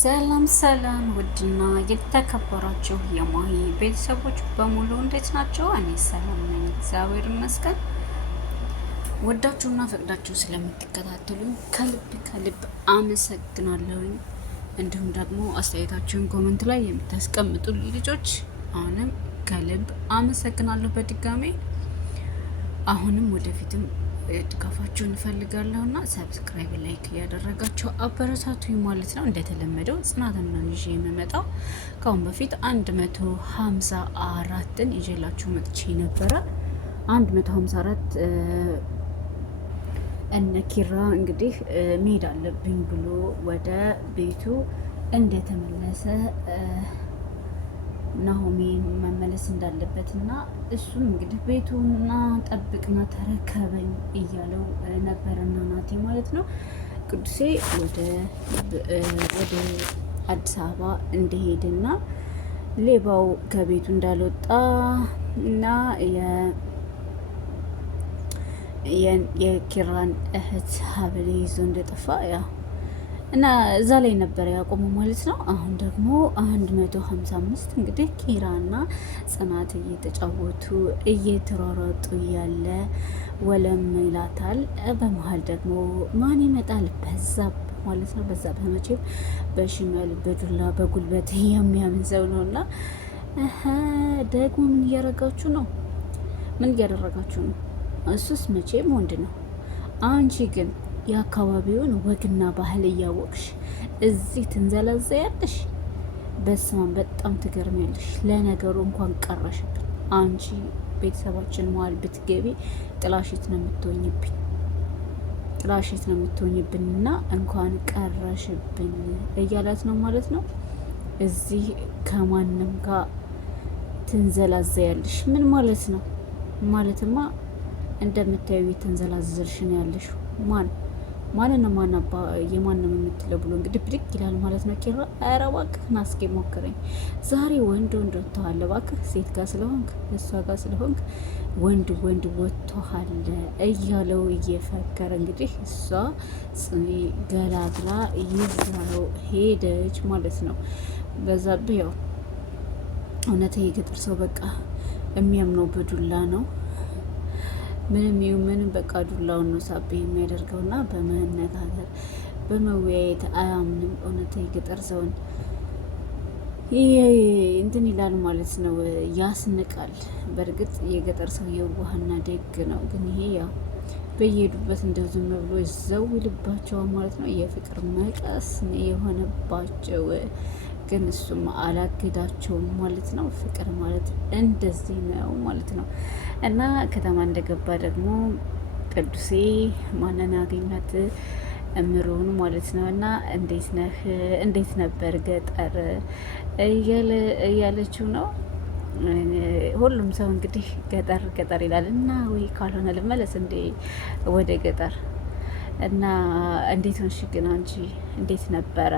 ሰላም ሰላም፣ ውድና የተከበራችሁ የማሂ ቤተሰቦች በሙሉ እንዴት ናቸው? እኔ ሰላም ነኝ፣ እግዚአብሔር ይመስገን። ወዳችሁና ፈቅዳችሁ ስለምትከታተሉኝ ከልብ ከልብ አመሰግናለሁኝ። እንዲሁም ደግሞ አስተያየታችሁን ኮመንት ላይ የምታስቀምጡልኝ ልጆች አሁንም ከልብ አመሰግናለሁ በድጋሜ። አሁንም ወደፊትም ድጋፋችሁን እንፈልጋለሁና ሰብስክራይብ ላይክ እያደረጋችሁ አበረታቱኝ ማለት ነው። እንደተለመደው ጽናትና ይዤ የምመጣው ከአሁን በፊት 154ን ይዤላችሁ መጥቼ ነበረ። 154 እነ ኪራ እንግዲህ መሄድ አለብኝ ብሎ ወደ ቤቱ እንደተመለሰ ናሆሚ መመለስ እንዳለበት እና እሱም እንግዲህ ቤቱና ጠብቅና ተረከበኝ እያለው ነበረና ናቲ ማለት ነው። ቅዱሴ ወደ አዲስ አበባ እንደሄድና ሌባው ከቤቱ እንዳልወጣ እና የኪራን እህት ሀብል ይዞ እንደጠፋ ያ እና እዛ ላይ ነበር ያቆመው ማለት ነው። አሁን ደግሞ 155 እንግዲህ ኪራና ጽናት እየተጫወቱ እየተሯሯጡ ያለ ወለም ይላታል። በመሀል ደግሞ ማን ይመጣል? በዛብ ማለት ነው። በዛብ መቼም በሽመል በዱላ በጉልበት የሚያምን ሰው ነው። እና ደግሞ ምን እያደረጋችሁ ነው? ምን እያደረጋችሁ ነው? እሱስ መቼም ወንድ ነው። አንቺ ግን የአካባቢውን ወግና ባህል እያወቅሽ እዚህ ትንዘላዘያለሽ። በስማም በጣም ትገርሚያለሽ። ለነገሩ እንኳን ቀረሽብን። አንቺ ቤተሰባችን መሀል ብትገቢ ጥላሽት ነው የምትሆኝብኝ፣ ጥላሽት ነው የምትሆኝብንና እንኳን ቀረሽብን እያላት ነው ማለት ነው። እዚህ ከማንም ጋር ትንዘላዘያለሽ ምን ማለት ነው? ማለትማ እንደምታዩ የተንዘላዘልሽ ነው ያለሽው። ማንንም የማንም የምትለው ብሎ እንግዲህ ብድግ ይላል ማለት ነው። ኪራ ኧረ እባክህ ና እስኪ ሞክረኝ ዛሬ ወንድ ወጥቶሃል፣ እባክህ ሴት ጋር ስለሆንክ እሷ ጋር ስለሆንክ ወንድ ወጥቶሃል እያለው እየፈከረ እንግዲህ እሷ ጽሜ ገላግላ ይዛው ሄደች ማለት ነው። በዛብህ ያው እውነት የገጠር ሰው በቃ የሚያምነው በዱላ ነው። ምንም ይሁን ምንም በቃ ዱላውን ነው ሳቤ የሚያደርገውና በመነጋገር በመወያየት አያምንም። እውነት የገጠር ሰውን ይሄ እንትን ይላል ማለት ነው፣ ያስንቃል። በእርግጥ የገጠር ሰው የዋህና ደግ ነው፣ ግን ይሄ ያው በየሄዱበት እንደው ዝም ብሎ ዘው ይልባቸዋል ማለት ነው። የፍቅር መቀስ የሆነባቸው ግን እሱም አላገዳቸውም ማለት ነው። ፍቅር ማለት እንደዚህ ነው ማለት ነው። እና ከተማ እንደገባ ደግሞ ቅዱሴ ማንን አገኛት? እምሩን ማለት ነው። እና እንዴት ነህ? እንዴት ነበር ገጠር እያለችው ነው። ሁሉም ሰው እንግዲህ ገጠር ገጠር ይላል እና ወይ ካልሆነ ልመለስ እንዴ ወደ ገጠር እና እንዴት ሆንሽ ግን አንቺ እንዴት ነበረ?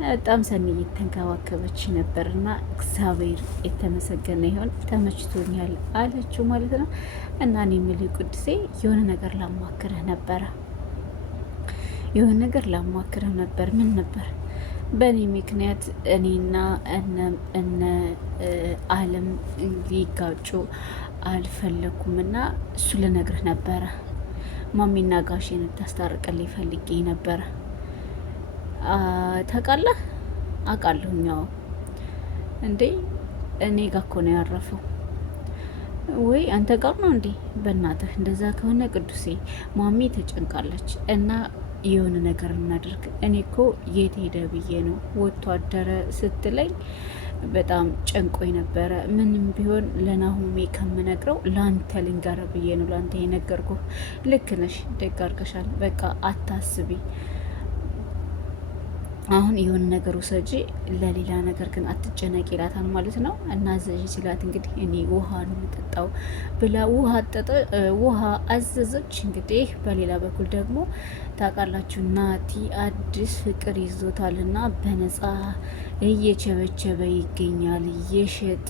በጣም ሰኒ እየተንከባከበች ነበር እና እግዚአብሔር የተመሰገነ ይሁን ተመችቶኛል አለችው ማለት ነው። እና እኔ የምልህ ቅዱሴ የሆነ ነገር ላማክርህ ነበረ፣ የሆነ ነገር ላማክርህ ነበር። ምን ነበር? በእኔ ምክንያት እኔና እነ አለም ሊጋጩ አልፈለኩም እና እሱ ልነግርህ ነበረ። ማሚና ጋሼን ታስታርቅልኝ ፈልጌ ነበረ። ታውቃለህ? አውቃለሁኛው እንዴ እኔ ጋር እኮ ነው ያረፈው። ወይ አንተ ጋር ነው እንዴ? በእናትህ እንደዛ ከሆነ ቅዱሴ ማሚ ተጨንቃለች እና የሆነ ነገር እናድርግ። እኔ እኮ የት ሄደ ብዬ ነው ወጥቶ አደረ ስትለኝ በጣም ጨንቆኝ ነበረ። ምንም ቢሆን ለናሆሜ ከምነግረው ላንተ ልንገር ብዬ ነው ላንተ የነገርኩህ። ልክ ነሽ፣ ደግ አድርገሻል። በቃ አታስቢ። አሁን የሆነ ነገር ውሰጂ፣ ለሌላ ነገር ግን አትጨነቂ ይላታል ማለት ነው። እና ዘዥ ሲላት እንግዲህ እኔ ውሃ ነው የምጠጣው ብላ ውሃ አዘዘች። እንግዲህ በሌላ በኩል ደግሞ ታውቃላችሁ ናቲ አዲስ ፍቅር ይዞታልና በነፃ እየቸበቸበ ይገኛል፣ እየሸጠ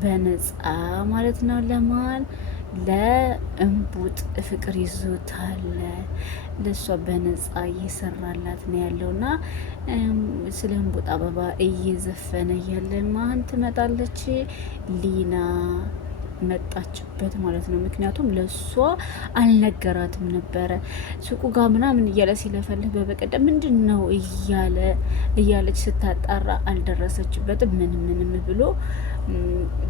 በነፃ ማለት ነው። ለማን? ለእንቡጥ ፍቅር ይዞታል። ለእሷ በነጻ እየሰራላት ነው ያለውና ስለ እንቡጥ አበባ እየዘፈነ እያለ ማን ትመጣለች? ሊና መጣችበት ማለት ነው። ምክንያቱም ለእሷ አልነገራትም ነበረ። ሱቁ ጋር ምናምን እያለ ሲለፈልህ በበቀደም ምንድን ነው እያለች ስታጣራ አልደረሰችበትም። ምንም ብሎ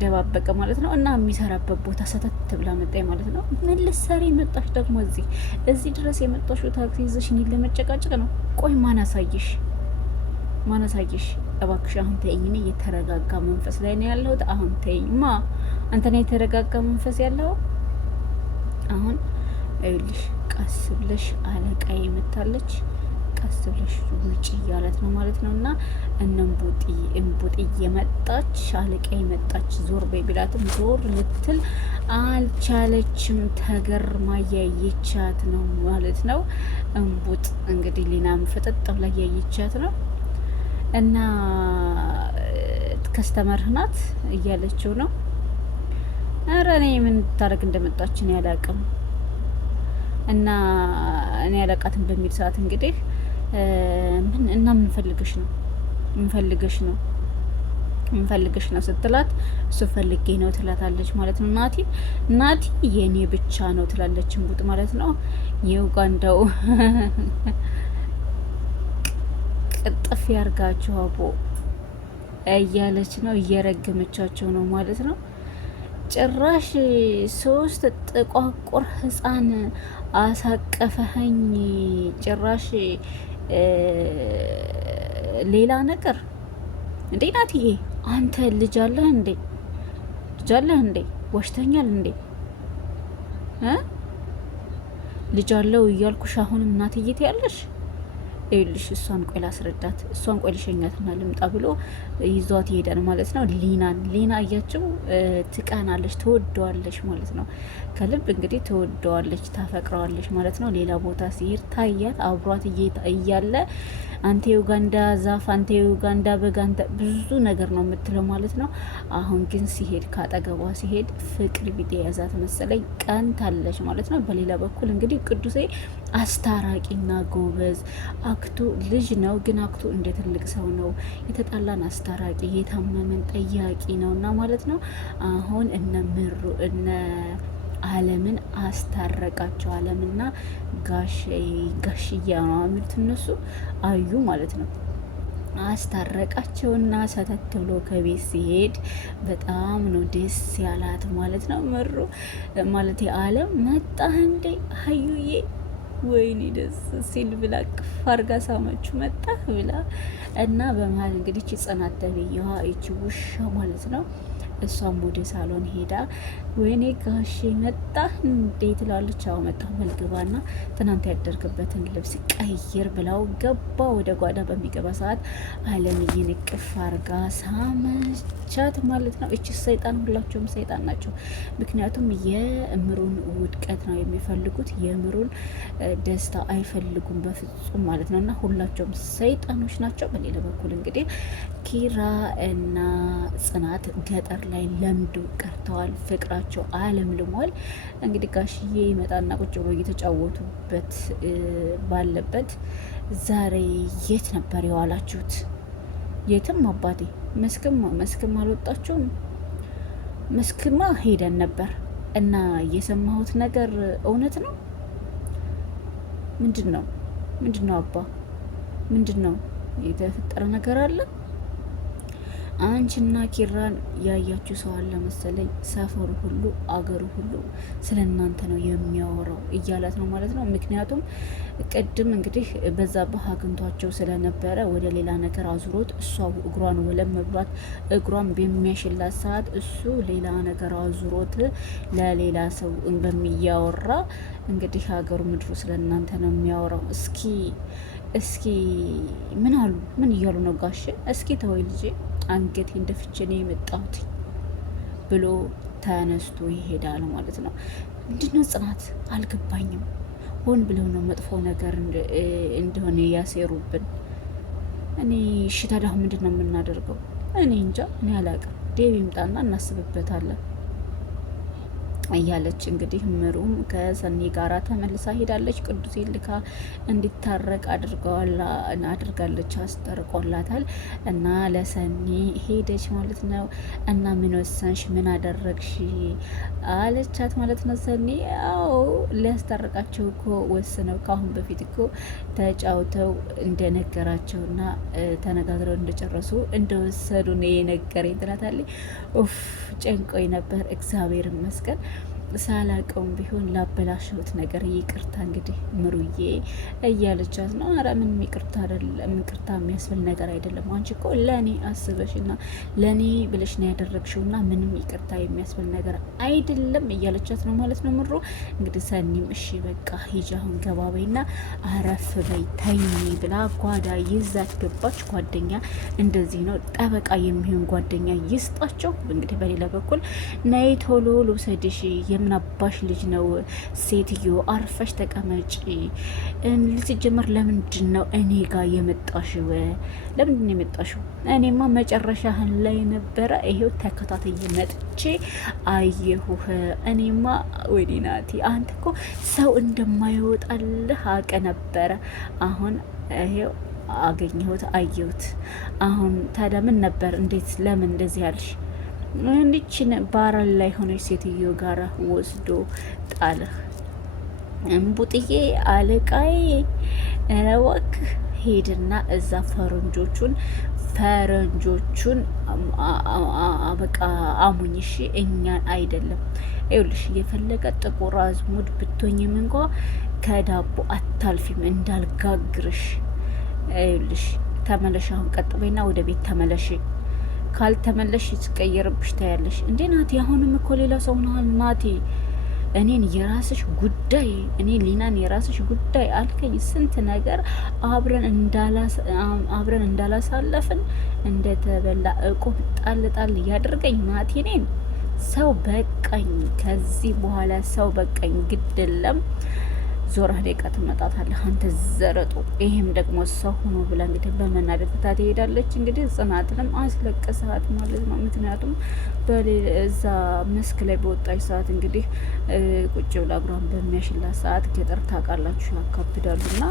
ደባበቀ ማለት ነው። እና የሚሰራበት ቦታ ሰተት ብላ መጣኝ ማለት ነው። ምን ልትሰሪ መጣሽ ደግሞ እዚህ ድረስ የመጣሽው? ታክሲ ይዘሽ እኔን ለመጨቃጨቅ ነው? ቆይ ማን አሳየሽ? እባክሽ አሁን ተይኝ። እኔ የተረጋጋ መንፈስ ላይ ነው ያለሁት። አሁን ተይኝ። አንተ ነው የተረጋጋ መንፈስ ያለው? አሁን ይኸውልሽ ቀስ ብለሽ አለቃዬ መታለች፣ ቀስ ብለሽ ውጪ እያለት ነው ማለት ነው። እና እንቡጥ እየመጣች አለቃዬ መጣች ዞር በይ ቢላትም ዞር ልትል አልቻለችም። ተገርማ ያየቻት ነው ማለት ነው። እንቡጥ እንግዲህ ሊናም ፍጥጥ ብላ ያየቻት ነው። እና ከስተመርህ ናት እያለችው ነው። ኧረ እኔ ምን ታደርግ እንደመጣችን ያላቅም። እና እኔ ያላቃትን በሚል ሰዓት እንግዲህ ምን ፈልገሽ ነው ስትላት እሱ ፈልጌ ነው ትላታለች ማለት ነው። ናቲ የኔ ብቻ ነው ትላለች እንቡጥ ማለት ነው። የኡጋንዳው ቅጥፍ ያርጋችሁ አቦ እያለች ነው፣ እየረገመቻቸው ነው ማለት ነው። ጭራሽ 3 ጥቋቁር ህፃን አሳቀፈኸኝ፣ ጭራሽ ሌላ ነገር እንዴ! ናትዬ አንተ ልጅ አለህ እንዴ? ወሽተኛል እንዴ? ልጅ አለው እያልኩሽ አሁንም እናትዬ ትያለሽ? ይኸውልሽ እሷን ቆይ ላስረዳት፣ እሷን ቆይ ልሸኛትና ልምጣ ብሎ ይዟት ይሄዳል ማለት ነው። ሊና እያችው ትቀናለች፣ ትወደዋለች ማለት ነው። ከልብ እንግዲህ ትወደዋለች፣ ታፈቅረዋለች ማለት ነው። ሌላ ቦታ ሲሄድ ታያት አብሯት እያለ አንተ የኡጋንዳ ዛፍ፣ አንተ የኡጋንዳ በግ፣ አንተ ብዙ ነገር ነው የምትለው ማለት ነው። አሁን ግን ሲሄድ ካጠገቧ ሲሄድ ፍቅር ቢጤ የያዛት መሰለኝ፣ ቀንታለች ማለት ነው። በሌላ በኩል እንግዲህ ቅዱሴ አስታራቂና ጎበዝ አክቱ ልጅ ነው፣ ግን አክቱ እንደ ትልቅ ሰው ነው። የተጣላን አስታራቂ፣ የታመመን ጠያቂ ነውና ማለት ነው። አሁን እነ አለምን አስታረቃቸው። አለምና ጋሽያ ነው የሚሉት እነሱ አዩ ማለት ነው። አስታረቃቸውና ሰተት ብሎ ከቤት ሲሄድ በጣም ነው ደስ ያላት ማለት ነው። ምሩ ማለት አለም መጣህ እንዴ አዩዬ፣ ወይኔ ደስ ሲል ብላ ቅፍ አርጋ ሳመችው። መጣህ ብላ እና በመሀል እንግዲህ ጽናት ተብዬዋ ይቺ ውሻ ማለት ነው እሷም ወደ ሳሎን ሄዳ ወይኔ ጋሼ መጣህ እንዴ ትላለች። አዎ መጣሁ መልግባና ትናንት ያደርግበትን ልብስ ቀይር ብላው ገባ። ወደ ጓዳ በሚገባ ሰዓት አለምዬን እቅፍ አርጋ ሳመቻት ማለት ነው። እቺ ሰይጣን፣ ሁላቸውም ሰይጣን ናቸው። ምክንያቱም የእምሩን ውድቀት ነው የሚፈልጉት፣ የእምሩን ደስታ አይፈልጉም በፍጹም ማለት ነው። እና ሁላቸውም ሰይጣኖች ናቸው። በሌላ በኩል እንግዲህ ኪራ እና ጽናት ገጠር ላይ ለምዶ ቀርተዋል። ፍቅራቸው አለምልሟል። እንግዲህ ጋሽዬ ይመጣና ቁጭ ብሎ እየተጫወቱበት ባለበት ዛሬ የት ነበር የዋላችሁት? የትም አባቴ፣ መስክም አልወጣችሁም? መስክማ ሄደን ነበር እና የሰማሁት ነገር እውነት ነው? ምንድን ነው አባ? ምንድን ነው የተፈጠረ ነገር አለ? አንቺና ኪራን ያያችሁ ሰው አለ መሰለኝ። ሰፈሩ ሁሉ አገሩ ሁሉ ስለ እናንተ ነው የሚያወራው እያላት ነው ማለት ነው። ምክንያቱም ቅድም እንግዲህ በዛብህ አግኝቷቸው ስለነበረ ወደ ሌላ ነገር አዙሮት፣ እሷ እግሯን ወለም ብሏት እግሯን በሚያሽላት ሰዓት እሱ ሌላ ነገር አዙሮት ለሌላ ሰው በሚያወራ እንግዲህ ሀገሩ ምድሩ ስለ እናንተ ነው የሚያወራው። እስኪ ምን እያሉ ነው ጋሽ? እስኪ ተወይ ልጄ፣ አንገቴ እንደፍቼ ነው የመጣሁት ብሎ ተነስቶ ይሄዳል ማለት ነው። ምንድነው ጽናት? አልገባኝም። ሆን ብለው ነው መጥፎ ነገር እንደሆነ ያሴሩብን። እኔ እሺ ታዲያ ምንድን ነው የምናደርገው? እኔ እንጃ፣ እኔ አላውቅም። ዴቭ ይምጣና እናስብበታለን። እያለች እንግዲህ ምሩም ከሰኒ ጋራ ተመልሳ ሄዳለች። ቅዱሴ ልካ እንዲታረቅ አድርጋለች፣ አስጠርቆላታል እና ለሰኒ ሄደች ማለት ነው። እና ምን ወሰንሽ? ምን አደረግሽ? አለቻት ማለት ነው። ሰኒ አዎ ሊያስታርቃቸው እኮ ወስነው ከአሁን በፊት እኮ ተጫውተው እንደነገራቸውና ተነጋግረው እንደጨረሱ እንደወሰዱ ነው የነገረኝ ትላታለች። ኡፍ ጨንቆኝ ነበር፣ እግዚአብሔር ይመስገን ሳላቀውም ቢሆን ላበላሸሁት ነገር ይቅርታ እንግዲህ ምሩዬ እያለቻት ነው። አረ ምንም ይቅርታ አይደለም፣ ይቅርታ የሚያስብል ነገር አይደለም። አንቺ እኮ ለእኔ አስበሽና ለእኔ ብለሽ ነው ያደረግሽውና ምንም ይቅርታ የሚያስብል ነገር አይደለም እያለቻት ነው ማለት ነው። ምሩ እንግዲህ ሰኒም እሺ በቃ ሂጂ አሁን ገባ በይና አረፍ በይ ተኝ ብላ ጓዳ ይዛት ገባች። ጓደኛ እንደዚህ ነው፣ ጠበቃ የሚሆን ጓደኛ ይስጣቸው። እንግዲህ በሌላ በኩል ነይ ቶሎ ልውሰድሽ፣ የምናባሽ ልጅ ነው ሴትዮ፣ አርፈሽ ተቀመጪ። ሲጀመር ለምንድን ነው እኔ ጋር የመጣሽው? ለምንድን ነው የመጣሽው? እኔማ መጨረሻህን ላይ ነበረ ይሄው ተከታተየ መጥቼ አየሁህ። እኔማ ወይኔ ናቲ አንተ እኮ ሰው እንደማይወጣልህ አውቅ ነበረ። አሁን ይሄው አገኘሁት፣ አየሁት። አሁን ታዲያ ምን ነበር? እንዴት ለምን እንደዚህ ያልሽ? እንዲችን ባራል ላይ ሆነች ሴትዮ ጋራ ወስዶ ጣልህ። እምቡጥዬ አለቃዬ እወክህ ሄድና እዛ ፈረንጆቹን በቃ አሙኝ። እሺ እኛን አይደለም። ይኸውልሽ የፈለገ ጥቁር አዝሙድ ብትሆኝም እንኳ ከዳቦ አታልፊም እንዳልጋግርሽ። ይኸውልሽ ተመለሽ፣ አሁን ቀጥ በይና ወደ ቤት ተመለሽ። ካልተመለሽ ትቀየርብሽ ታያለሽ። እንዴ ናቲ አሁንም እኮ ሌላ ሰው ነሃል ናቲ። እኔን የራስሽ ጉዳይ፣ እኔ ሊናን የራስሽ ጉዳይ አልከኝ። ስንት ነገር አብረን እንዳላሳለፍን እንደተበላ እቁብ ጣል እያደረገኝ ናቲ። እኔን ሰው በቀኝ፣ ከዚህ በኋላ ሰው በቀኝ። ግድለም ዞረህ ደቂቃ ትመጣታለህ አንተ ዘረጡ። ይሄም ደግሞ ሰው ሆኖ ብላ እንግዲህ በመናደድ ትታት ትሄዳለች። እንግዲህ ጽናትንም አስለቀሳት ማለት ነው። ምክንያቱም እዛ መስክ ላይ በወጣች ሰዓት እንግዲህ ቁጭ ብላ እግሯን በሚያሽላት ሰዓት ገጠር ታውቃላችሁ ያካብዳሉና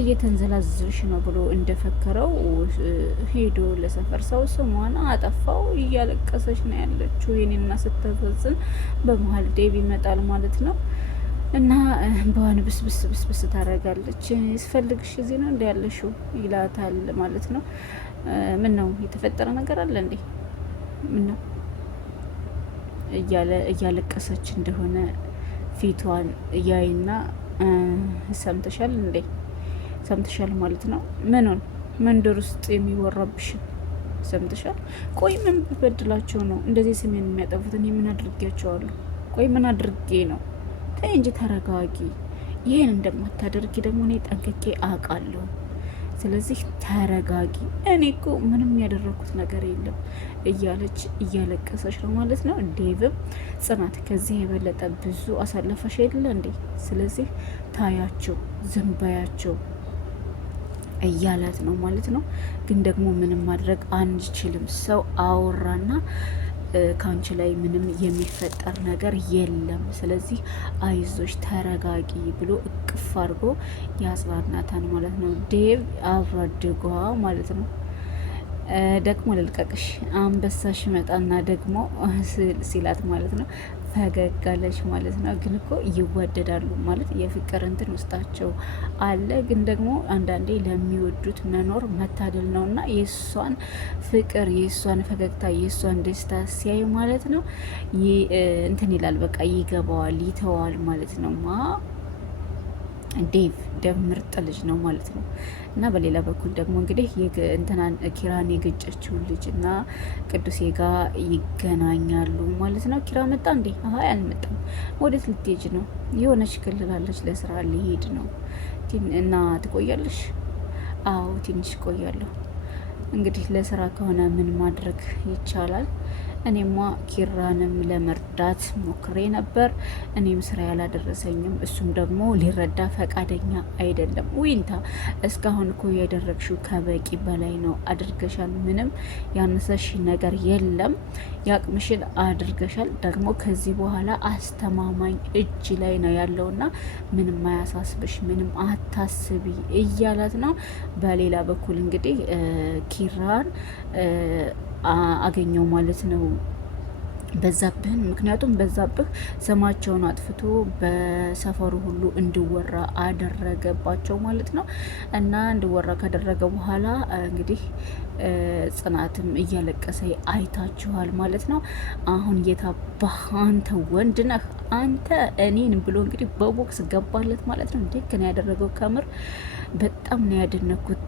እየተንዘላዘልሽ ነው ብሎ እንደፈከረው ሄዶ ለሰፈር ሰው ስሟን አጠፋው። እያለቀሰች ነው ያለችው የኔና ስታሳዝን። በመሀል ዴቭ ይመጣል ማለት ነው። እና በዋን ብስብስ ታደርጋለች። ስፈልግሽ እዚህ ነው እንዲ ያለሽው ይላታል ማለት ነው። ምን ነው የተፈጠረ ነገር አለ እንዴ? ምን ነው እያለቀሰች እንደሆነ ፊቷን እያይና ሰምተሻል እንዴ? ሰምተሻል ማለት ነው። ምኑን? መንደር ውስጥ የሚወራብሽ ሰምተሻል? ቆይ ምን በድላቸው ነው እንደዚህ ስሜን የሚያጠፉት? እኔ ምን አድርጌያቸዋለሁ? ቆይ ምን አድርጌ ነው? ተይ እንጂ ተረጋጊ። ይህን እንደማታደርጊ ደግሞ እኔ ጠንቅቄ አውቃለሁ። ስለዚህ ተረጋጊ። እኔ እኮ ምንም ያደረኩት ነገር የለም እያለች እያለቀሰች ነው ማለት ነው። ዴቭም ጽናት ከዚህ የበለጠ ብዙ አሳለፈሽ የለ እንዴ? ስለዚህ ታያቸው፣ ዝም በያቸው እያላት ነው ማለት ነው። ግን ደግሞ ምንም ማድረግ አንችልም። ሰው አወራና ከአንቺ ላይ ምንም የሚፈጠር ነገር የለም። ስለዚህ አይዞሽ ተረጋጊ ብሎ እቅፍ አድርጎ ያጽናናታል ማለት ነው። ዴቭ አብሮ አደጓ ማለት ነው። ደግሞ ልልቀቅሽ አንበሳሽ መጣና ደግሞ ሲላት ማለት ነው ፈገግ አለች ማለት ነው። ግን እኮ ይዋደዳሉ ማለት የፍቅር እንትን ውስጣቸው አለ። ግን ደግሞ አንዳንዴ ለሚወዱት መኖር መታደል ነው እና የእሷን ፍቅር፣ የእሷን ፈገግታ፣ የእሷን ደስታ ሲያይ ማለት ነው እንትን ይላል። በቃ ይገባዋል፣ ይተዋል ማለት ነው። ዴቭ ምርጥ ልጅ ነው ማለት ነው። እና በሌላ በኩል ደግሞ እንግዲህ እንትናን ኪራን የገጨችውን ልጅ እና ቅዱሴ ጋር ይገናኛሉ ማለት ነው። ኪራ መጣ እንዴ? አይ አልመጣም። ወዴት ልትሄጂ ነው? የሆነች ክልላለች፣ ለስራ ሊሄድ ነው። እና ትቆያለሽ? አዎ ትንሽ ቆያለሁ። እንግዲህ ለስራ ከሆነ ምን ማድረግ ይቻላል? እኔማ ኪራንም ለመርዳት ሞክሬ ነበር። እኔም ስራ ያላደረሰኝም እሱም ደግሞ ሊረዳ ፈቃደኛ አይደለም። ዊንታ እስካሁን እኮ ያደረግሽው ከበቂ በላይ ነው አድርገሻል። ምንም ያነሰሽ ነገር የለም። ያቅምሽን አድርገሻል። ደግሞ ከዚህ በኋላ አስተማማኝ እጅ ላይ ነው ያለውና ምንም አያሳስብሽ፣ ምንም አታስቢ እያላት ነው። በሌላ በኩል እንግዲህ ኪራን አገኘው ማለት ነው በዛብህን። ምክንያቱም በዛብህ ስማቸውን አጥፍቶ በሰፈሩ ሁሉ እንዲወራ አደረገባቸው ማለት ነው። እና እንዲወራ ካደረገ በኋላ እንግዲህ ጽናትም እያለቀሰ አይታችኋል ማለት ነው። አሁን የታባህ አንተ ወንድ ነህ አንተ እኔን ብሎ እንግዲህ በቦክስ ገባለት ማለት ነው። እንዴት ግን ያደረገው ከምር በጣም ነው ያደነኩት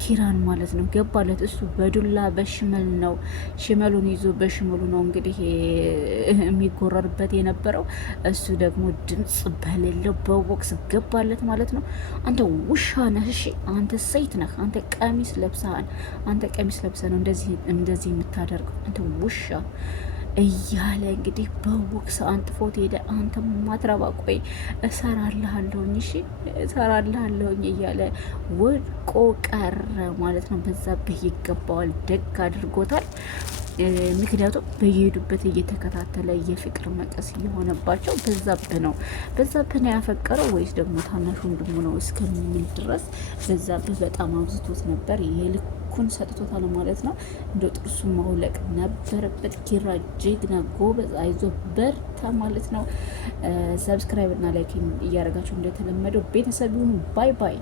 ኪራን ማለት ነው። ገባለት እሱ በዱላ በሽመል ነው ሽመሉን ይዞ በሽመሉ ነው እንግዲህ የሚጎረርበት የነበረው። እሱ ደግሞ ድምጽ በሌለው በቦክስ ገባለት ማለት ነው። አንተ ውሻ ነህ፣ እሺ አንተ ሴት ነህ፣ አንተ ቀሚስ ለብሰሃል፣ አንተ ቀሚስ ለብሰህ ነው እንደዚህ የምታደርገው አንተ ውሻ እያለ እንግዲህ በቦክስ አንጥፎት ሄደ። አንተ ማትረባ ቆይ እሰራልሃለሁኝ፣ እሺ እሰራልሃለሁኝ እያለ ወድቆ ቀረ ማለት ነው። በዛብህ ይገባዋል፣ ደግ አድርጎታል። ምክንያቱም በየሄዱበት እየተከታተለ የፍቅር መቀስ እየሆነባቸው በዛብህ ነው ያፈቀረው ወይስ ደግሞ ታናሽ ወንድሙ ነው እስከሚል ድረስ በዛብህ በጣም አብዝቶት ነበር። የልኩን ሰጥቶታል ማለት ነው። እንደ ጥርሱ ማውለቅ ነበረበት። ኪራ ጀግና ጎበዝ፣ አይዞ በርታ ማለት ነው። ሰብስክራይብ እና ላይክ እያደረጋቸው እንደተለመደው ቤተሰብ ይሁኑ። ባይ ባይ።